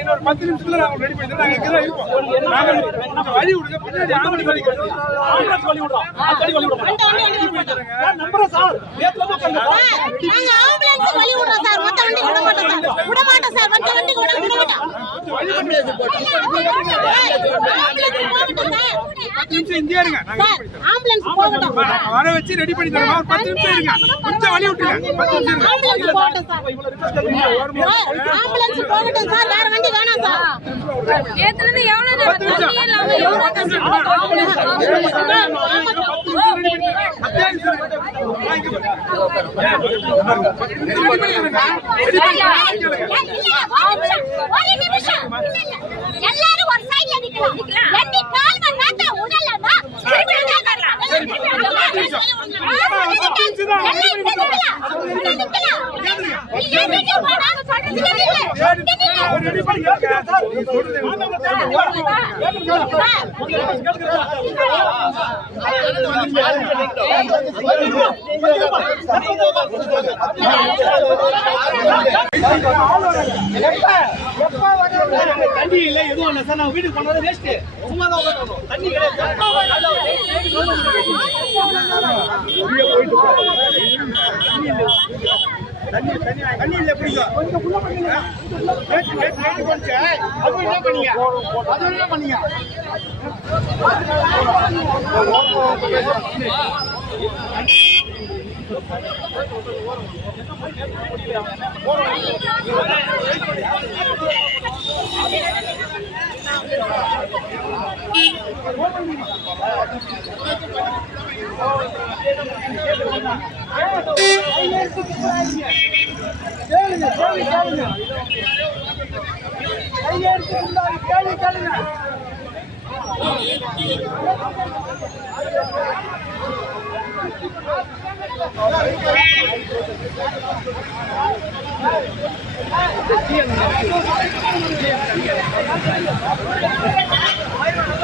இன்னொரு 10 நிமிஷத்துல நாங்க ரெடி பண்ணி நாங்க இங்க தான் இருப்போம். நாங்க வழி விடுங்க பின்னாடி ஆம்புலன்ஸ் வழி விடுறோம். ஆம்புலன்ஸ் வழி விடுறோம். அடி வழி விடுறோம். சார் நம்பர் சார் நேத்துல உட்கார்ந்து நாங்க ஆம்புலன்ஸ் வழி விடுறோம் சார். மொத்த வண்டி விட மாட்டோம் சார். விட மாட்டோம் சார். மொத்த வண்டி விட மாட்டோம். ஆம்புலன்ஸ் போகட்டும் சார். 10 நிமிஷம் இங்கே இருங்க. நாங்க ஆம்புலன்ஸ் போகட்டும். வர வச்சு ரெடி பண்ணி தரோம். 10 நிமிஷம் இருங்க. கொஞ்சம் வழி விட்டுருங்க. 10 நிமிஷம் இருங்க. ஆம்புலன்ஸ் போகட்டும் சார். ஆம்புலன்ஸ் போகட்டும் சார். வேற வண்டி வேணாம் சார். நேத்துல இருந்து எவ்வளவு நேரம் தண்ணி இல்லாம எல்லாரும் ஒரு சைடுல நிக்கலாம். வண்டி கால் மணி நேரத்துல உடலன்னா தண்ணி இல்ல எதுவும் இல்ல சார். நாங்க வீட்டுக்கு போனது வேஸ்ட். சும்மா தான் உட்கார்றோம். தண்ணி கிடையாது. தண்ணி இல்ல பிடிக்கும். நேற்று போச்சு. அது என்ன பண்ணீங்க? கேளுங்க